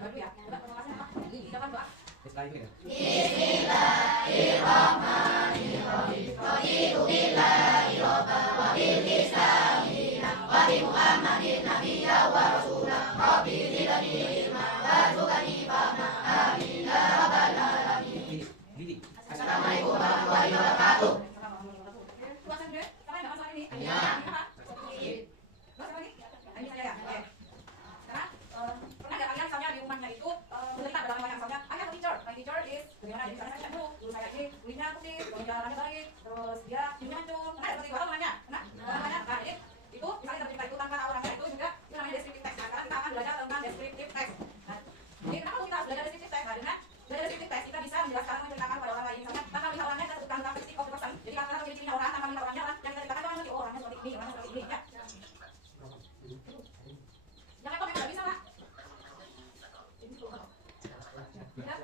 dulu ya. Coba pembahasannya apa? Silakan doa. Bismillahirrahmanirrahim. Raditu billahi rabban wa bil islami wa bi Muhammadin nabiyya wa rasulah. Rabbi zidni ilman warzuqni fahman. Amin ya rabbal alamin. Assalamualaikum warahmatullahi wabarakatuh. Puasa dulu. Siapa yang enggak masalah ini? Iya. Apa? Terus apa lagi? Ini saya ya. Oke. Sekarang pernah nggak kalian misalnya di rumahnya itu menderita dalam namanya misalnya I have a teacher. My teacher is bagaimana jadi misalnya saya guru saya ini kulitnya putih, jalannya baik, terus dia hidungnya mancung. Pernah seperti itu apa namanya? Pernah? Namanya? Nah, jadi itu misalnya tercipta itu tanpa orangnya itu juga itu namanya descriptive text. Nah, sekarang kita akan belajar tentang descriptive text. Nah, jadi kenapa kita harus belajar descriptive text? Nah, dengan belajar descriptive text kita bisa menjelaskan menceritakan pada orang lain. Misalnya tanpa melihat orangnya kita sebutkan karakteristik of the person. Jadi kata ciri-cirinya orang tanpa melihat orangnya lah yang kita ceritakan itu orangnya seperti ini, orangnya seperti ini. Ya. Jangan komen nggak bisa, Pak. Ya.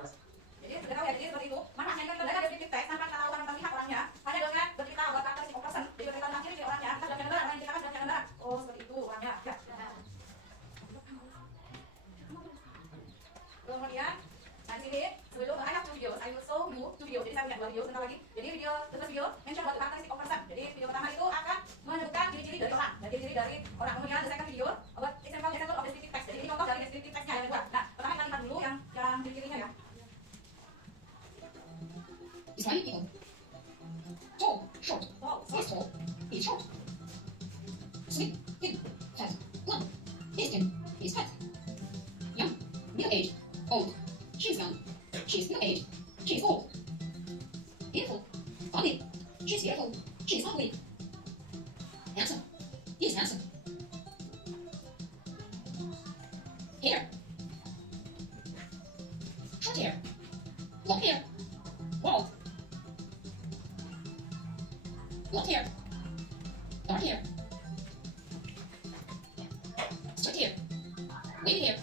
Jadi sudah tahu ya, jadi seperti itu. Makanya kita belajar descriptive text tanpa kita tahu tanpa melihat orangnya, hanya dengan bercerita about karakteristik of person. Jadi bercerita tentang ciri orangnya, kita sudah mengenal orang yang kita sudah mengenal. Oh seperti itu orangnya. Ya. Kemudian, nah di sini sebelum I have two videos, I will show you two videos. Jadi saya punya dua video sebentar lagi. Jadi video first video mention about karakteristik of person. Jadi video pertama itu akan menunjukkan ciri-ciri dari orang. Dan ciri-ciri dari orang. Kemudian the second video about example of descriptive text. Jadi ini contoh dari descriptive textnya yang kedua. Nah pertama kita lihat dulu yang ciri-cirinya ya. Describe people. Tall, short, is tall, is short. Slim, thin, fat, blonde, is thin, is fat. Young, middle age, old. She's young, she's middle age, she's old. Beautiful, funny, she's beautiful, she's ugly. Handsome, he's handsome. Hair, short hair, long hair, bald. Blonde hair, dark hair, straight hair, wavy hair,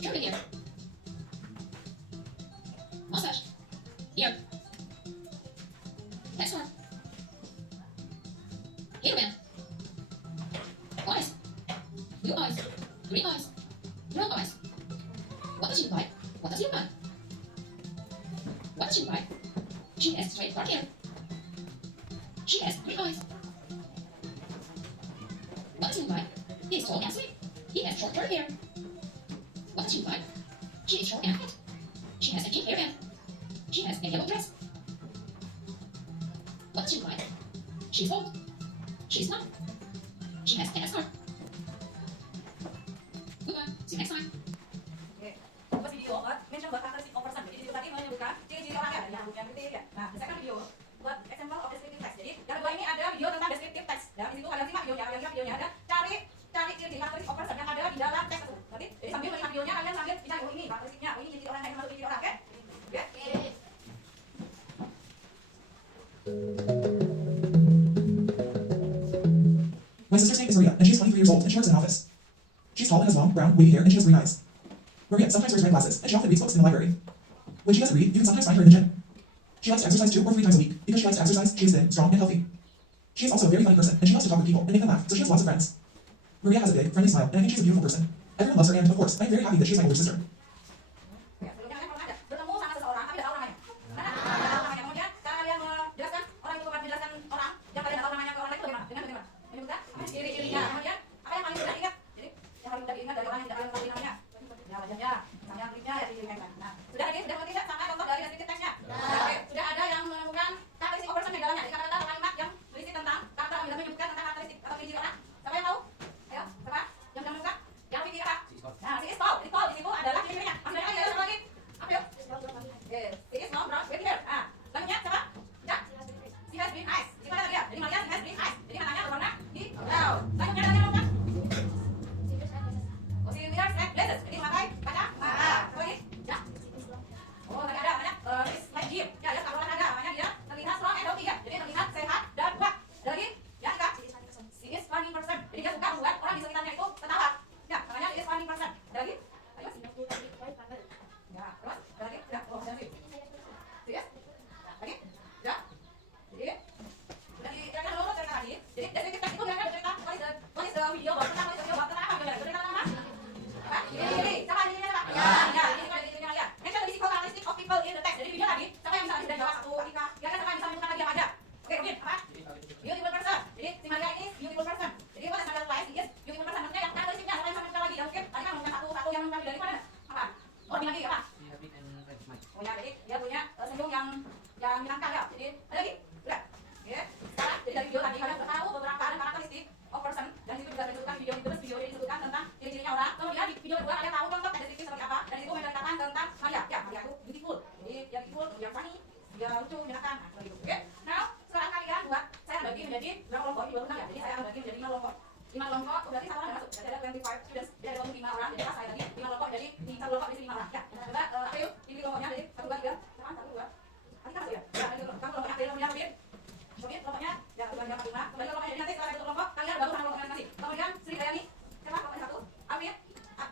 curly hair, mustache, beard, next one, hair band, eyes, blue eyes, green eyes, brown eyes. What does she look like? What does he look like? What does she look like? She has straight dark hair. She has green eyes. What does he look like? He is tall and slim. He has short curly hair. What does she look like? She is short and fat. She has a pink hairband. She has a yellow dress. What does she look like? She is old. She is not. She has a headscarf. Goodbye. See you next time. First video mention about karakteristik of person. Jadi itu tadi menyebutkan ciri-ciri orangnya yang putih ya. Nah the second video buat example of descriptive text. Jadi yang kedua ini ada video tentang descriptive text. Ya, di situ kalian simak videonya, kalian lihat videonya ada cari ciri-ciri karakteristik of person yang ada di dalam teks tersebut. Berarti jadi sambil melihat videonya kalian sambil bisa oh ini karakteristiknya, oh ini ciri orang yang masuk ciri orang, oke? Oke? My sister's name is Maria, and she's 23 years old, and she works in an office. She's tall and has long, brown, wavy hair, and she has green eyes. Maria sometimes wears red glasses, and she often reads books in the library. When she doesn't read, you can sometimes find her in the gym. She likes to exercise 2 or 3 times a week. Because she likes to exercise, she is thin, strong, and healthy. She is also a very funny person, and she loves to talk with people and make them laugh, so she has lots of friends. Maria has a big, friendly smile, and I think she's a beautiful person. Everyone loves her, and, of course, I'm very happy that she's my older sister. Ya, sebelumnya kalian pernah ada bertemu sama seseorang tapi tidak tahu namanya. Mana? Tidak tahu namanya. Kemudian cara kalian menjelaskan orang itu menjelaskan orang yang kalian tidak tahu namanya ke orang lain itu bagaimana? Dengan bagaimana? Menyebutkan ciri-cirinya. Kemudian apa yang paling mudah diingat? Jadi yang paling mudah diingat dari orang yang tidak kalian tahu namanya. Ya wajahnya, misalnya kulitnya ya ciri-cirinya. Nah, sudah mengerti tidak sama contoh dari descriptive text-nya? Oke, sudah ada yang menemukan karakteristik of person di dalamnya. Jadi kata-kata kalimat yang berisi tentang karakter yang menyebutkan tentang karakteristik atau ciri orang. Siapa yang tahu? Ayo, siapa? Yang sudah menemukan? Yang lebih apa? Nah, si is tall. Jadi tall di situ adalah ciri-cirinya. Masih ada lagi, ada lagi. Apa yuk? Oke, si is long, brown, wavy hair. Nah, selanjutnya siapa? Ya? She has green eyes. Jadi kata dia. Jadi Maria she has green eyes. Jadi matanya berwarna hijau. Selanjutnya ada lagi yang menemukan? Oh, she wears red glasses. Jadi memakai kaca mata. Apa lagi? Ya? dia lucu menyenangkan. Nah, seperti itu. Oke. Now, sekarang kalian buat saya bagi menjadi berapa kelompok? Ini baru benar ya. Jadi saya bagi menjadi 5 kelompok. 5 kelompok berarti satu orang yang masuk. Jadi ada 25 students. Jadi ada 5 orang. Jadi saya bagi 5 kelompok jadi di satu kelompok di 5 orang. Ya. Coba April ini kelompoknya jadi 1 2 3. Sama 1 2. Nanti kan masuk ya. Ya, ini kamu kelompoknya April kemudian Robin. Robin kelompoknya ya 1 2 3 4 5. Kembali kelompoknya jadi nanti setelah satu kelompok kalian baru sama kelompok yang kasih. Kemudian Sri Dayani. Siapa kelompoknya 1? April.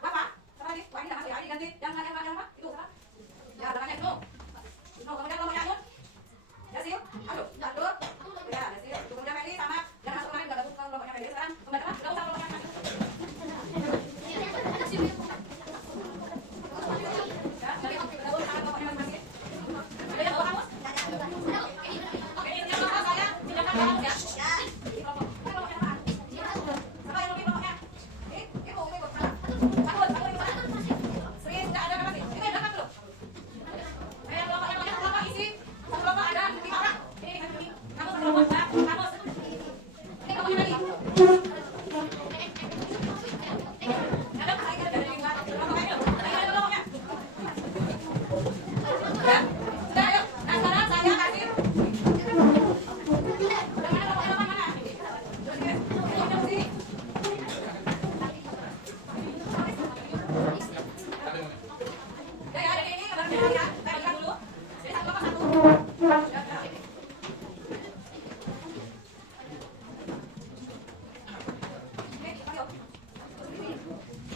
Bapak. Sama lagi. Wah, ini enggak masuk ya. Ini ganti yang apa? Itu sama. Ya, belakangnya itu. No, kemudian kelompoknya Ayun. Yasil. Aduh, aduh. Ya, Yasil. Kemudian Meli sama yang masuk kemarin enggak bagus kelompoknya Meli sekarang. Kemudian apa? Enggak usah kelompoknya masuk. Ya, Meli bergabung sama kelompoknya masing-masing. Ada yang bawa kamus? Oke, ini yang kelompok saya. Tindakan kamus ya. Ini kelompok. Ini kelompoknya apaan? Siapa yang lebih kelompoknya? Ibu berapa? Takut di sana. Sri, sudah ada berapa sih? Ini belakang dulu. Yang kelompok yang banyak kelompok isi. Satu kelompok ada 5 orang. Ini kamu satu kelompok. Kamu. Ini kelompoknya lagi. Ada apa lagi dari luar? Kelompoknya itu. Ada kelompoknya. Ya. Sudah ayo. Nah, sekarang saya kasih. Mana kelompoknya mana? Ini sini. Ya, jadi ini gambar merah ya. Saya lihat dulu. Jadi satu kelompok satu. Ya, ya. Oke, ayo.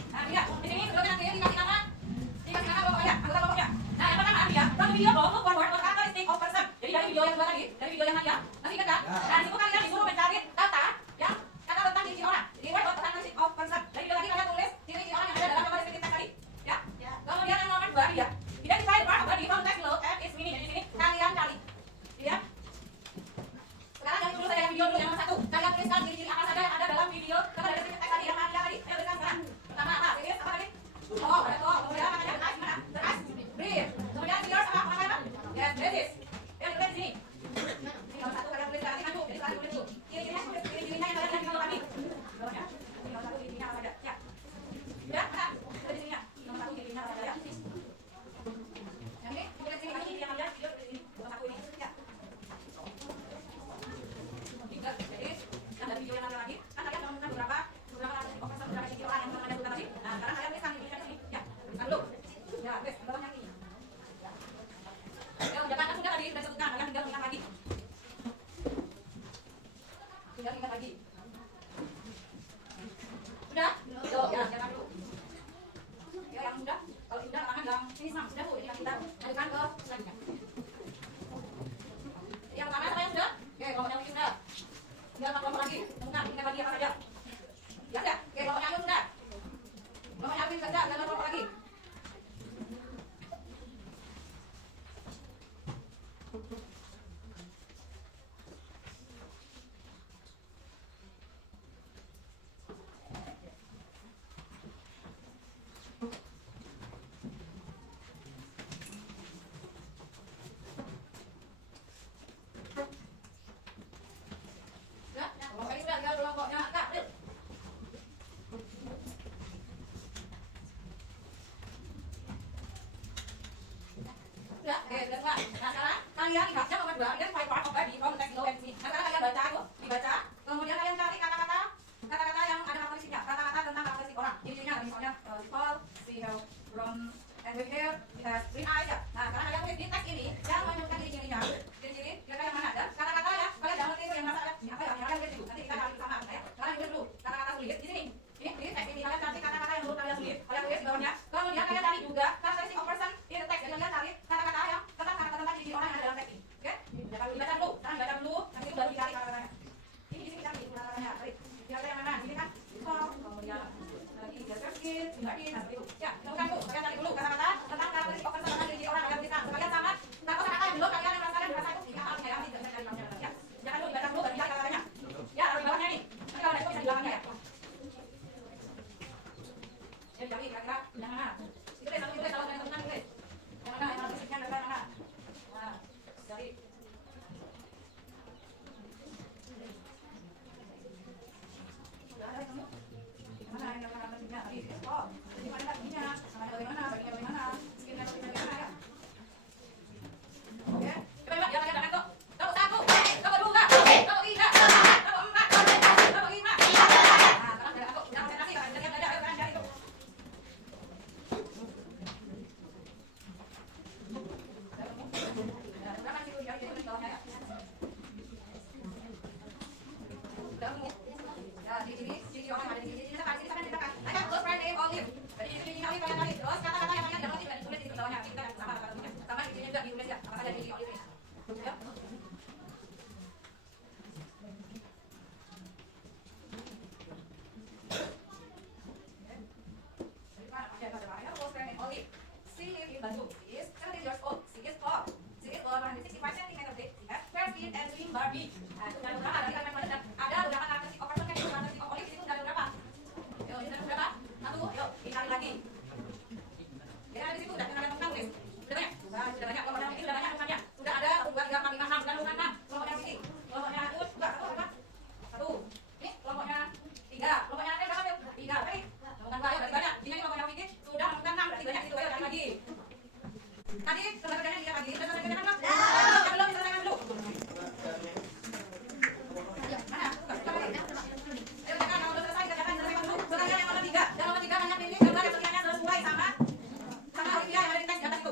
Nah, lihat. Di sini sebelumnya nanti dikasih nama. Dikasih nama kelompoknya, anggota kelompoknya. Nah, yang pertama dia, from video look forward for characteristic of person. Jadi dari video yang kedua tadi, dari video yang tadi ya. Masih ingat kan? Nah, di situ kalian disuruh mencari data yang kata tentang ciri orang. Jadi word of characteristic of person. Dari video tadi kalian tulis ciri-ciri orang yang ada dalam gambar deskriptif tadi. Ya. Kemudian yang nomor 2 dia. Identify the part of body from text below and its meaning. Jadi di sini kalian cari. Ya. Sekarang yang dulu saya yang video dulu yang nomor 1. Kalian tuliskan ciri-ciri apa saja yang ada dalam video gambar deskriptif teks tadi yang mana tadi. Ayo tuliskan sekarang. Pertama apa? Ini apa tadi? Oh, ada toh. Kemudian apa namanya? Eyes mana? The eyes. Breathe. Kemudian fingers apa namanya? Yes, braces. Yang tulis di sini. Ini nomor 1 kalian tulis nanti kan tuh. Jadi kalian tulis dulu. Ciri-cirinya yang kalian lihat di video tadi. Bawahnya. Ini nomor 1 ciri-cirinya apa saja? Ya. Ya, mana? Tulis di sini. Nomor 1 ciri-cirinya apa saja? Yang ini, tulis di sini. Ini yang kalian video tulis di sini. Nomor 1 ini. Ya. Tiga. Jadi, yang dari video yang lagi kan kalian menemukan beberapa ciri orang yang namanya bukan tadi. Nah, sekarang kalian tuliskan ciri-cirinya di sini. Ya. Tuliskan dulu. Ya, tulis. Bawahnya ini. Ya, jangan sudah tadi sudah sebutkan. Kalian tinggal ingat lagi. Tinggal ingat lagi. Sudah? Tuh, ya, jangan dulu. Ya, yang sudah. Kalau sudah, tangan yang ini sama. Sudah, Bu. Ini yang kita ajukan ke selanjutnya. Yang pertama sama yang sudah? Oke, kelompoknya mungkin sudah. Tinggal 4 kelompok lagi. Temukan, ingat lagi apa saja. Ya, sudah. Oke, kelompoknya Ayun sudah. Kelompoknya Ayun sudah. Tinggal 4 kelompok lagi. Sudah, kelompok ini sudah. Tinggal kelompoknya Kak. Ayo. Sudah, oke, sudah semua. Nah, sekarang kalian lihat yang nomor 2, identify part of body from text below and see. Nah, sekarang kalian baca itu, dibaca. Kemudian kalian cari kata-kata yang ada karakteristiknya, kata-kata tentang karakteristik orang. Ciri-cirinya ada misalnya tall, she have brown and with hair, it has green eyes ya. Nah, sekarang kalian tulis di teks ini yang menunjukkan ciri-cirinya. Ciri-ciri kira-kira yang mana ada? Kata-kata ya, kalian jangan tulis yang mana ada. Ini apa ya? Yang kalian tulis dulu. Nanti kita cari sama ya. Kalian tulis dulu kata-kata sulit di sini. Ini di teks ini kalian cari kata-kata yang menurut kalian sulit. Kalian tulis di bawahnya. Kemudian kalian cari juga karakteristik of person in the text. Jadi kalian cari kata-kata yang tentang ciri orang yang ada dalam teks ini. Oke? Ya, kalau dibaca dulu, sekarang dibaca dulu, nanti itu baru dicari kata-katanya. Ini di sini cari kata-katanya. Baik. Kira-kira yang mana? Di sini kan? Kemudian lagi dia skin, enggak di, nah seperti itu. Ya, temukan dulu. Kalian cari dulu kata-kata tentang karakteristik of person tentang ciri orang kalian tuliskan. Kalian sama. Nah, kata-kata yang belum kalian yang merasakan bahasa itu ini apa ya? Ini jangan cari bawahnya. Ya. Jangan dulu dibaca dulu baru dicari kata-katanya. Ya, taruh di bawahnya nih. Nanti kalau ada itu bisa di belakangnya ya. Ya, dicari kira-kira yang mana? Itu deh, satu tulis kalau kalian temukan tulis. Yang mana? Yang karakteristiknya adalah yang mana? Nah, cari. Sudah ada ketemu? Mana yang dalam karakteristiknya? Tadi. Oh, jadi mana kakinya? Namanya bagaimana? Baginya bagaimana? Skinnya bagaimana ya? Oke. Coba lihat ya. kali. Terus kata-kata yang jangan lupa ditulis di bawahnya. Kita sama kata-katanya. Sama isinya juga ditulis ya. Apa saja di Olive. Ya. She lives in Bandung. She is 17 years old. She is tall. She is 165 cm thick. She has fair skin and slim Barbie. Nah, itu ada beberapa dari kalian dan ada beberapa karakteristik of person kan karakteristik of Olive itu ada beberapa. Yo, ini ada berapa? Satu. Yuk, dikali lagi. Ya, di situ udah kalian tulis. Sudah banyak. Nah, sudah banyak. Kelompok yang ini sudah banyak rupanya. Sudah ada 1, 2, 3, 4, 5, 6. Dan rupanya kelompok yang ini. Kelompoknya itu juga berapa? 1. Ini kelompoknya 3. Kelompoknya ada berapa? 3. Baik. Kelompoknya banyak, berarti banyak. Ini kelompok yang ini sudah menemukan 6, berarti banyak itu. Ayo cari lagi. Tadi selesai lihat lagi. Sudah selesai kerjakan belum? Yang belum diselesaikan dulu. Mana? Coba lagi. Ayo kerjakan. Kalau belum selesai kerjakan selesaikan dulu. Sekarang yang nomor 3. Yang nomor 3 banyak ini gambar yang sekiranya sesuai sama Olivia yang ada di teks di atas itu.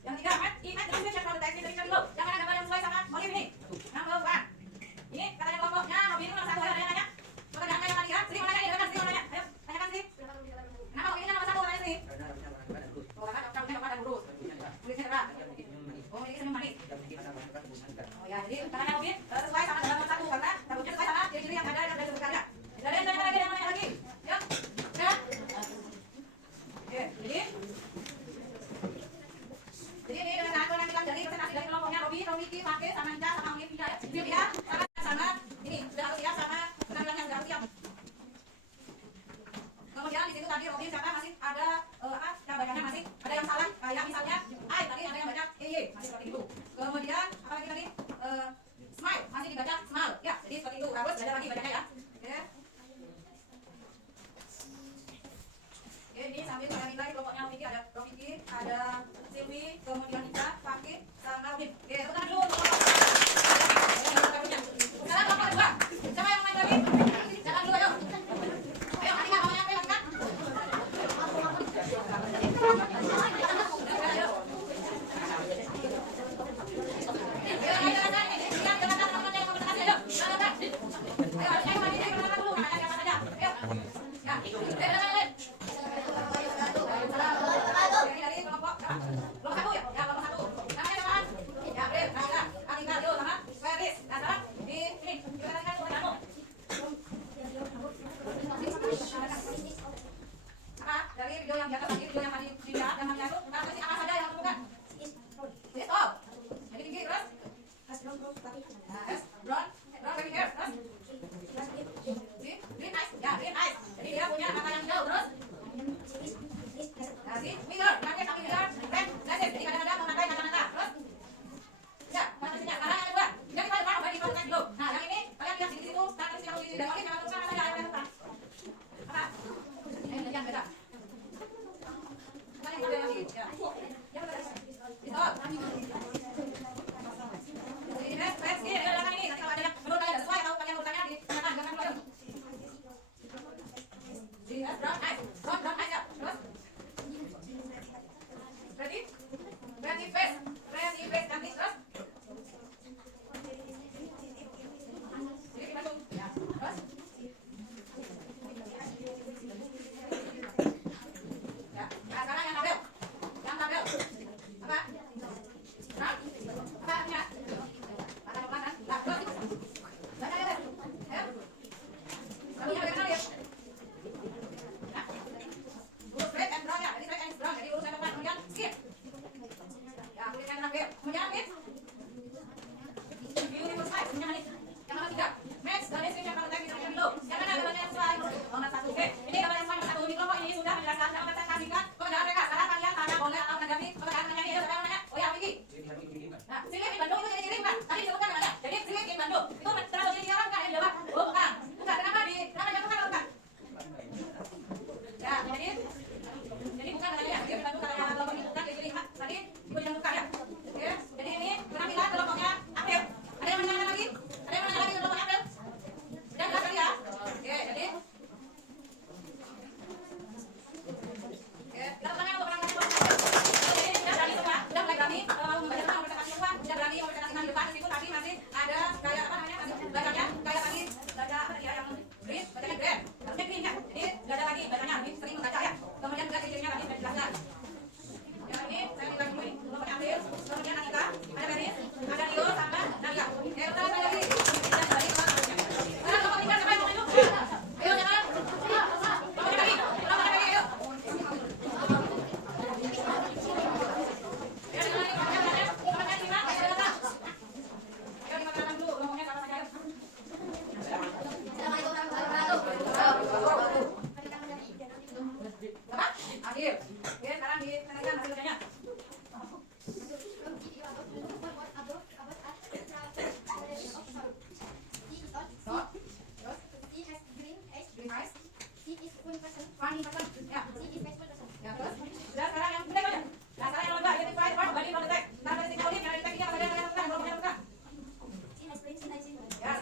Yang ketiga, ingat, ingat, ingat dulu. Jangan ada gambar yang sesuai sama Olive ini. Number 1. Ini katanya kelompok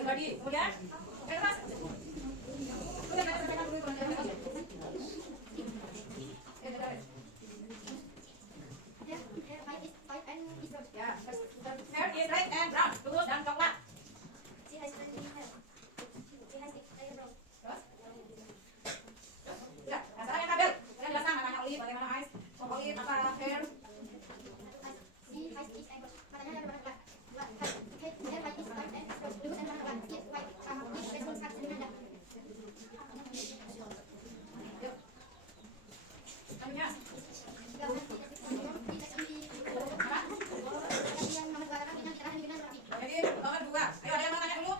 body. Kemudian, keras. Ya, hair is red and brown, lurus dan coklat. Terus, ya, nah, sekarang yang tabel. Kalian jelaskan matanya Oli, bagaimana eyes, Oli apa hair. Yuk. Selanjutnya, jadi nomor 2. Ayo ada yang mau tanya dulu?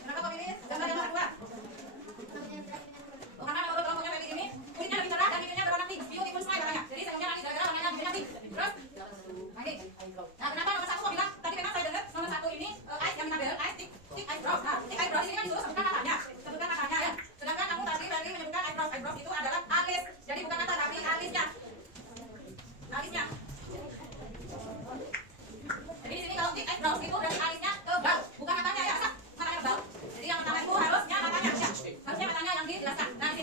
Kenapa kau pilih gambar yang nomor 2? Oh, karena menurut kelompoknya Feby ini kulitnya lebih cerah dan bibirnya berwarna pink, beautiful smile katanya. Jadi sebenarnya nanti gara-gara warnanya bibirnya pink. Terus, lagi. Nah, kenapa nomor 1 kau bilang? Tadi memang saya dengar nomor 1 ini eyes yang ditabel, eyes thick eyebrows. Nah, thick eyebrows ini kan disuruh sebutkan katanya ya. Sedangkan kamu tadi menyebutkan eyebrows itu adalah alis. Jadi bukan kata tapi alisnya. Alisnya. Jadi di sini kalau thick eyebrows itu berarti alisnya tebal, bukan matanya ya, matanya tebal. Jadi yang pertama itu harusnya matanya ya. Harusnya matanya yang dijelaskan. Nah, di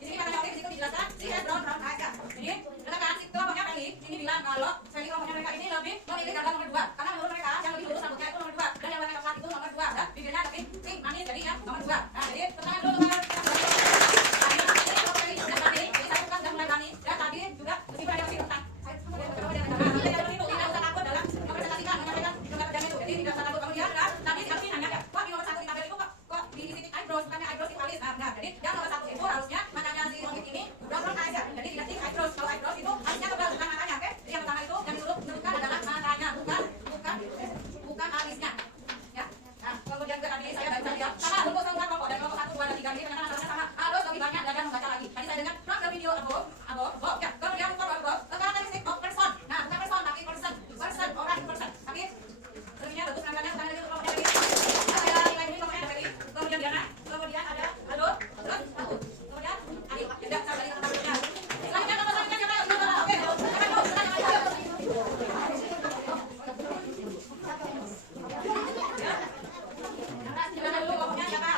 sini matanya Oli, di situ dijelaskan si brown eyes ya. Jadi katakan si kelompoknya Feli ini bilang kalau kelompoknya mereka ini lebih memilih gambar nomor 2 karena menurut mereka yang lebih lurus rambutnya itu nomor 2 dan yang warna coklat itu nomor 2 dan bibirnya lebih pink manis jadi ya nomor 2. Nah, jadi pertanyaan dulu teman. Jadi saya bukan sudah mulai berani dan tadi juga meskipun ada masih tentang jadi tidak usah takut kemudian tadi si Alvin nanya kok di nomor 1 di tabel itu kok diisi thick eyebrows bukannya eyebrows itu alis. Nah, benar. Jadi yang nomor 1 itu harusnya matanya si Romit ini brown eyes ya. Jadi tidak thick eyebrows. Kalau eyebrows itu alisnya tebal bukan matanya, oke? Jadi yang pertama itu yang disuruh menentukan adalah matanya bukan alisnya. Ya. Nah, kemudian juga tadi saya baca ya. Sama untuk semua kelompok dan kelompok 1, 2 dan 3 ini ternyata masalahnya sama. Harus lebih banyak belajar membaca lagi. Tadi saya dengar from the video above ya. Kemudian karakteristik of person. Nah, bukan person tapi person, orang person. Tapi sebenarnya bagus namanya bukan itu kelompoknya tadi. Ada nilai ini kelompoknya tadi. Kemudian Diana, kemudian ada Aldo, terus aku. Kemudian Adi. Tidak saya balik ke tempatnya. Selanjutnya nomor selanjutnya siapa yang oke. Siapa yang mau bertanya lagi? Ya. Yang dulu kelompoknya siapa?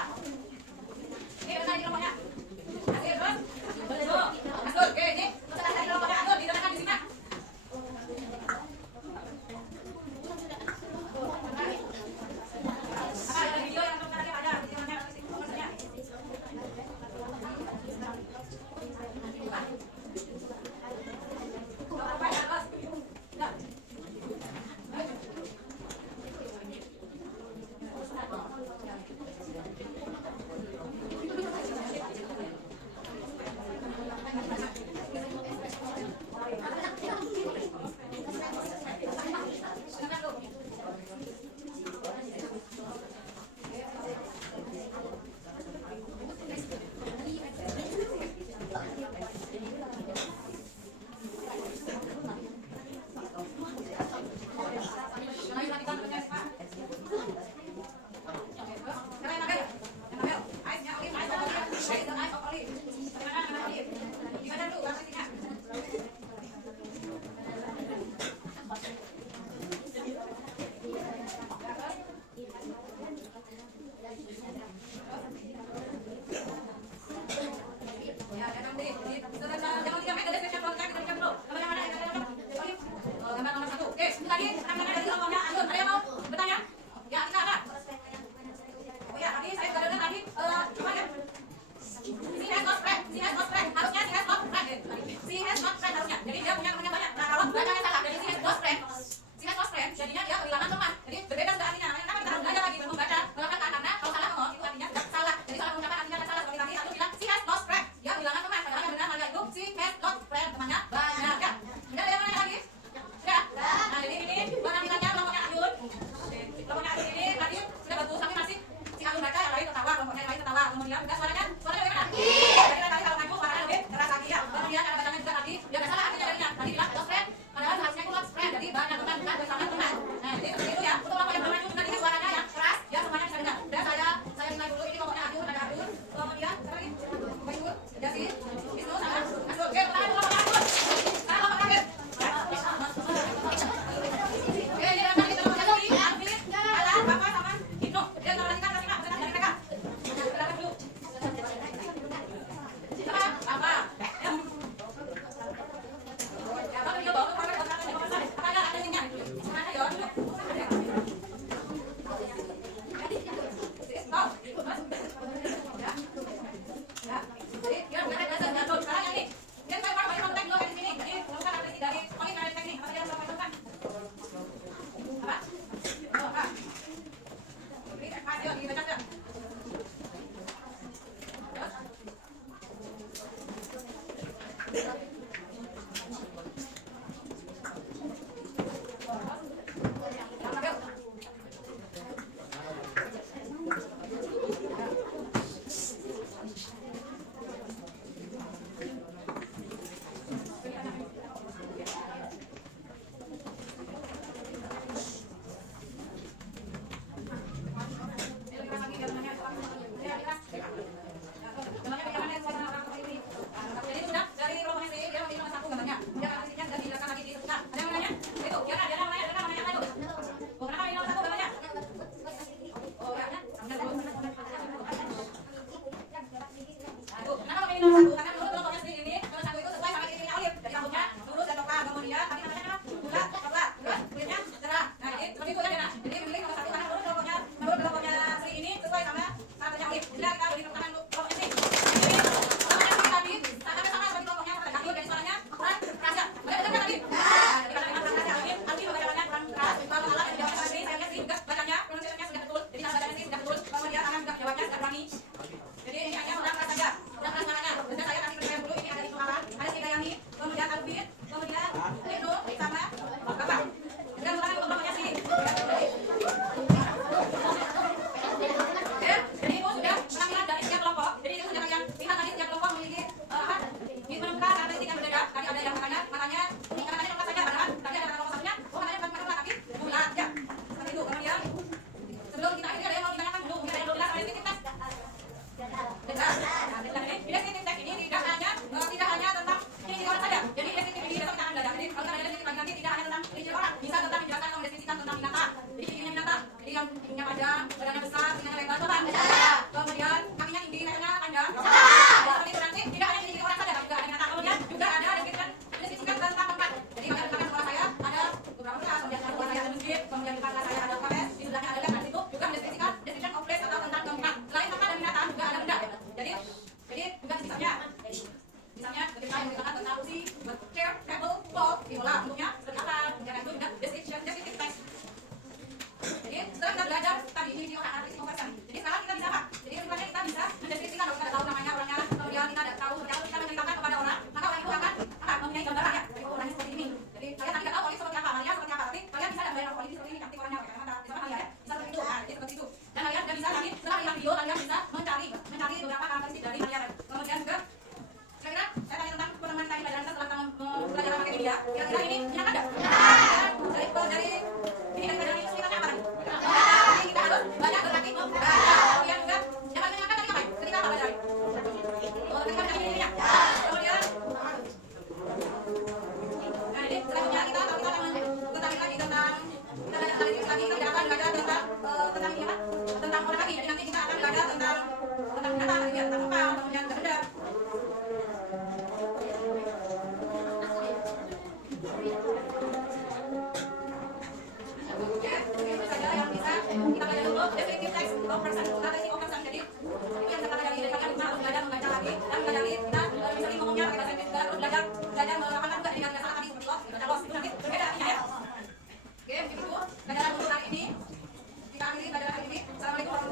hidungnya panjang, badannya besar, telinganya lebar, total. Kemudian kakinya tinggi, lehernya panjang. Seperti itu nanti tidak hanya dimiliki orang saja, tapi juga ada binatang. Kemudian juga ada deskripsikan tentang tempat. Jadi kalian di sebelah saya ada beberapa kelas, kemudian di sebelah saya ada masjid, kemudian di sebelah saya ada KS, di sebelahnya ada lab, dan itu juga mendeskripsikan description of place atau tentang tempat. Selain tempat dan binatang juga ada benda. Jadi juga misalnya ketika yang dikatakan tentang kursi, chair, table, floor, itulah bentuknya seperti apa. Kemudian itu juga descriptive text. Jadi setelah kita belajar tadi ini orang artis conversion. Jadi sekarang kita bisa apa? Jadi sebenarnya kita bisa mendeskripsikan kalau kita tahu namanya orangnya, kemudian kita tidak tahu seperti apa, kita menceritakan kepada orang, maka orang itu akan mempunyai gambaran ya. Jadi orangnya seperti ini. Jadi kalian tadi tidak tahu orangnya seperti apa, orangnya seperti apa, tapi kalian bisa membayar orang ini seperti ini, cantik orangnya, pakai kacamata, bisa kalian ya, bisa seperti itu, nah, jadi seperti itu. Dan kalian juga bisa lagi setelah lihat video kalian bisa mencari beberapa karakteristik dari Maria. Kemudian juga kira-kira saya tanya tentang pertemuan tadi pelajaran kita tentang belajar pakai media. Kira-kira ini minat ada? Dari ini kan dari sekitarnya apa tadi? Jadi kita harus banyak berlatih membaca. Kemudian juga jangan menyenangkan tadi ngapain? Ketika apa belajar? Ketika mencari dirinya. Kemudian nah jadi selanjutnya kita akan mengetahui lagi tentang kita belajar lagi kita akan belajar tentang ini apa? Tentang orang lagi. Jadi nanti kita akan belajar tentang binatang, tentang kapal, kemudian benda. Itu saja yang bisa kita belajar dulu. Descriptive text of person, strategi of person. Jadi itu yang kita pelajari. Jadi kalian bisa harus belajar membaca lagi dan pelajari kita bisa ngomongnya pakai bahasa Inggris juga, terus belajar melakukan juga dengan bahasa tadi seperti los itu nanti berbeda artinya ya. Oke, begitu pelajaran untuk hari ini. Kita akhiri pelajaran hari ini. Assalamualaikum warahmatullahi wabarakatuh.